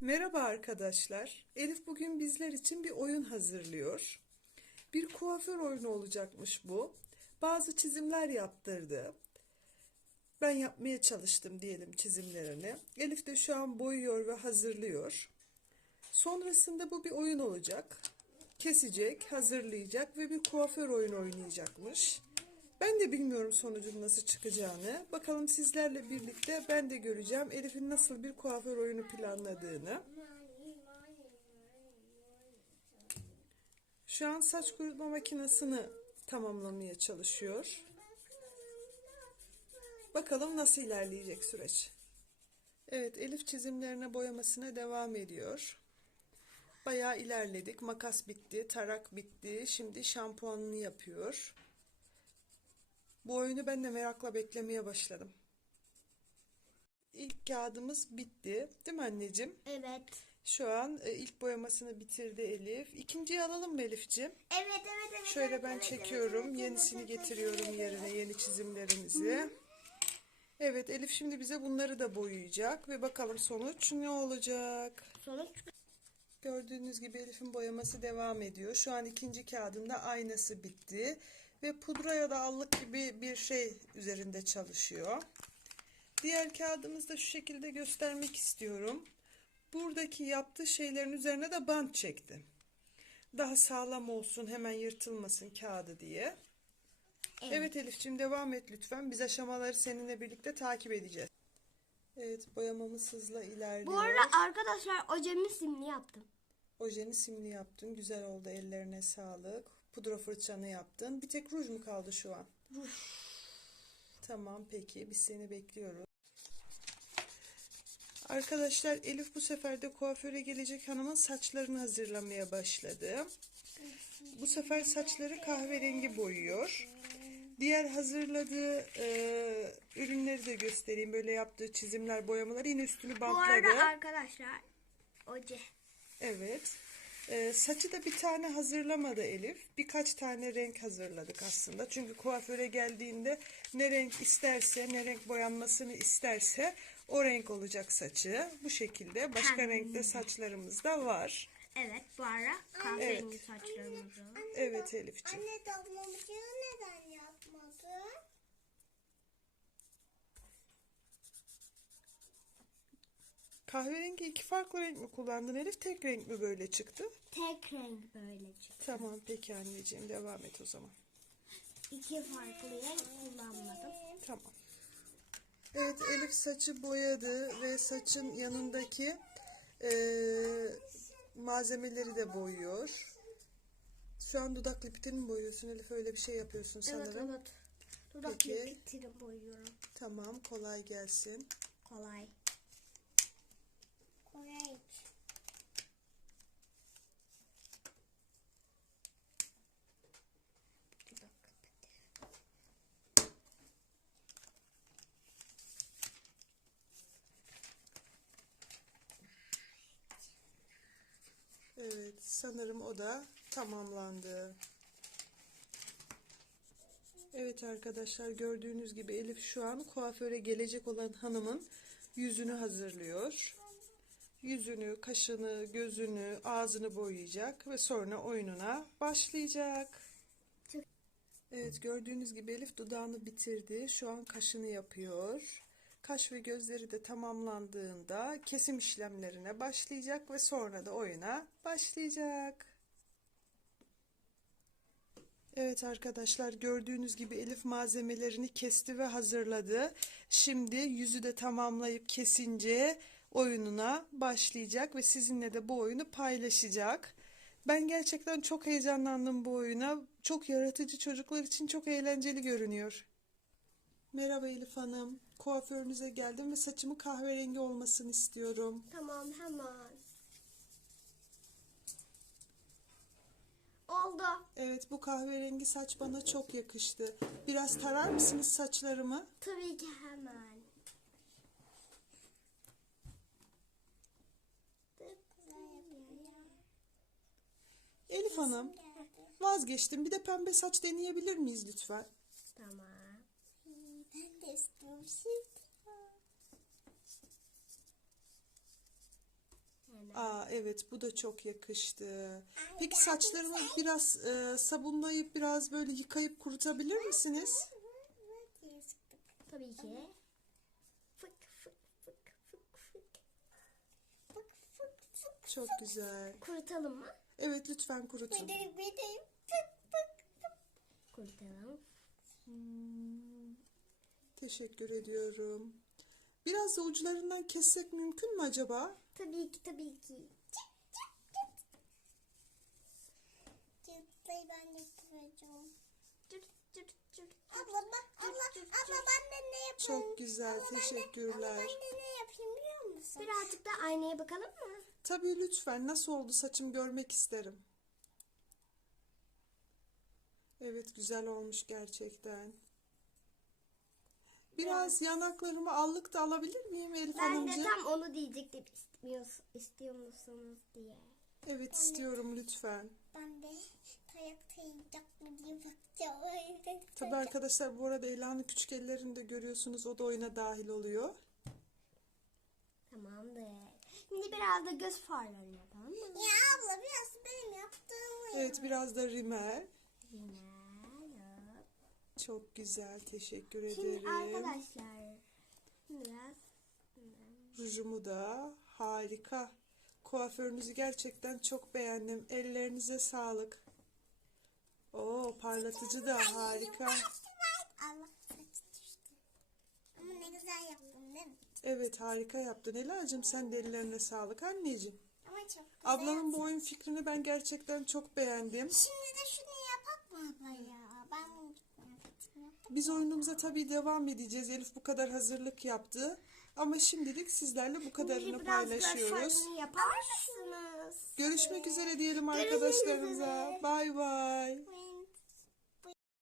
Merhaba arkadaşlar. Elif bugün bizler için bir oyun hazırlıyor. Bir kuaför oyunu olacakmış bu. Bazı çizimler yaptırdı. Ben yapmaya çalıştım diyelim çizimlerini. Elif de şu an boyuyor ve hazırlıyor. Sonrasında bu bir oyun olacak. Kesecek, hazırlayacak ve bir kuaför oyunu oynayacakmış. Ben de bilmiyorum sonucun nasıl çıkacağını. Bakalım sizlerle birlikte ben de göreceğim Elif'in nasıl bir kuaför oyunu planladığını. Şu an saç kurutma makinesini tamamlamaya çalışıyor. Bakalım nasıl ilerleyecek süreç. Evet, Elif çizimlerine boyamasına devam ediyor. Bayağı ilerledik. Makas bitti, tarak bitti. Şimdi şampuanını yapıyor. Bu oyunu ben de merakla beklemeye başladım. İlk kağıdımız bitti. Değil mi anneciğim? Evet. Şu an e, ilk boyamasını bitirdi Elif. İkinciyi alalım mı Elif'ciğim? Evet evet evet. Şöyle evet, ben evet, çekiyorum. evet, Yenisini evet, getiriyorum evet, yerine yeni çizimlerimizi. Evet Elif şimdi bize bunları da boyayacak ve bakalım sonuç ne olacak? Sonuç Gördüğünüz gibi Elif'in boyaması devam ediyor. Şu an ikinci kağıdında aynası bitti ve pudra ya da allık gibi bir şey üzerinde çalışıyor. Diğer kağıdımızda şu şekilde göstermek istiyorum. Buradaki yaptığı şeylerin üzerine de bant çekti. Daha sağlam olsun, hemen yırtılmasın kağıdı diye. Evet, Elif'ciğim devam et lütfen. Biz aşamaları seninle birlikte takip edeceğiz. Evet, boyamamız hızla ilerliyor. Bu arada arkadaşlar ojemin simli yaptım. Ojeni simli yaptın. Güzel oldu. Ellerine sağlık. Pudra fırçanı yaptın. Bir tek ruj mu kaldı şu an? Ruj. Tamam peki. Biz seni bekliyoruz. Arkadaşlar Elif bu sefer de kuaföre gelecek hanımın saçlarını hazırlamaya başladı. Bu sefer saçları kahverengi boyuyor. Diğer hazırladığı e, ürünleri de göstereyim. Böyle yaptığı çizimler, boyamalar. Yine üstünü Bu bantladı. arada arkadaşlar oje. Evet. Ee, saçı da bir tane hazırlamadı Elif. Birkaç tane renk hazırladık aslında. Çünkü kuaföre geldiğinde ne renk isterse, ne renk boyanmasını isterse o renk olacak saçı. Bu şekilde başka Pembe. renkte saçlarımız da var. Evet bu ara kahverengi saçlarımız var. Evet Elifciğim. Anne damlamacığı neden yapmadı? Kahverengi iki farklı renk mi kullandın Elif? Tek renk mi böyle çıktı? Tek renk böyle çıktı. Tamam peki anneciğim devam et o zaman. İki farklı renk kullanmadım. Tamam. Evet Elif saçı boyadı ve saçın yanındaki eee, malzemeleri de boyuyor. Şu an dudak lipitini mi boyuyorsun Elif? Öyle bir şey yapıyorsun sanırım. Evet evet. Dudak Peki. lipitini boyuyorum. Tamam kolay gelsin. Kolay. Lipiti. Evet sanırım o da tamamlandı. Evet arkadaşlar gördüğünüz gibi Elif şu an kuaföre gelecek olan hanımın yüzünü hazırlıyor. Yüzünü, kaşını, gözünü, ağzını boyayacak ve sonra oyununa başlayacak. Evet gördüğünüz gibi Elif dudağını bitirdi. Şu an kaşını yapıyor. Kaş ve gözleri de tamamlandığında kesim işlemlerine başlayacak ve sonra da oyuna başlayacak. Evet arkadaşlar gördüğünüz gibi Elif malzemelerini kesti ve hazırladı. Şimdi yüzü de tamamlayıp kesince oyununa başlayacak ve sizinle de bu oyunu paylaşacak. Ben gerçekten çok heyecanlandım bu oyuna. Çok yaratıcı çocuklar için çok eğlenceli görünüyor. Merhaba Elif Hanım. Kuaförünüze geldim ve saçımı kahverengi olmasını istiyorum. Tamam hemen. Oldu. Evet bu kahverengi saç bana çok yakıştı. Biraz tarar mısınız saçlarımı? Tabii ki hemen. Elif Hanım vazgeçtim. Bir de pembe saç deneyebilir miyiz lütfen? Tamam. Ben de istiyorum şimdi. Aa evet bu da çok yakıştı. Peki saçlarını biraz e, sabunlayıp biraz böyle yıkayıp kurutabilir misiniz? Tabii ki. Fık fık fık fık fık. Fık fık fık. Çok güzel. Kurutalım mı? Evet lütfen kurutun. Bıdı bıdı fık fık fık. Kurutalım. Teşekkür ediyorum. Biraz da uçlarından kessek mümkün mü acaba? Tabii ki tabii ki. Cırtlayı ben yaptıracağım. Cırt cırt cırt. Abla bak abla abla ben de ne yapayım? Çok güzel, Abla, ben de- teşekkürler. Abla ben de ne yapayım biliyor musun? Birazcık da aynaya bakalım mı? Tabii lütfen. Nasıl oldu saçım görmek isterim. Evet güzel olmuş gerçekten. Biraz yanaklarımı allık da alabilir miyim Elif Ben de Hanımcığım? tam onu diyecektim. İstiyor, istiyor musunuz diye. Evet istiyorum lütfen. Ben de tayak tayacak mı diye bakacağım. Tabii arkadaşlar bu arada Ela'nın küçük ellerini de görüyorsunuz. O da oyuna dahil oluyor. Tamamdır. Şimdi biraz da göz farlarını yapalım mı? Ya abla biraz benim yaptığımı Evet biraz da rimel. Yine yap. Çok güzel teşekkür Şimdi ederim. arkadaşlar biraz Rujumu da harika. Kuaförünüzü gerçekten çok beğendim. Ellerinize sağlık. Oo parlatıcı da harika. Allah saç düştü. Ama ne güzel yaptın değil mi? Evet harika yaptın Ela'cığım sen de ellerine sağlık anneciğim. Ama çok güzel. Ablanın bu oyun fikrini ben gerçekten çok beğendim. Şimdi de şunu yapak mı abla ya? Ben bunu. Biz oyunumuza tabii devam edeceğiz. Elif bu kadar hazırlık yaptı. Ama şimdilik sizlerle bu kadarını paylaşıyoruz. yapar mısınız? Görüşmek üzere diyelim arkadaşlarımıza. Bay bay.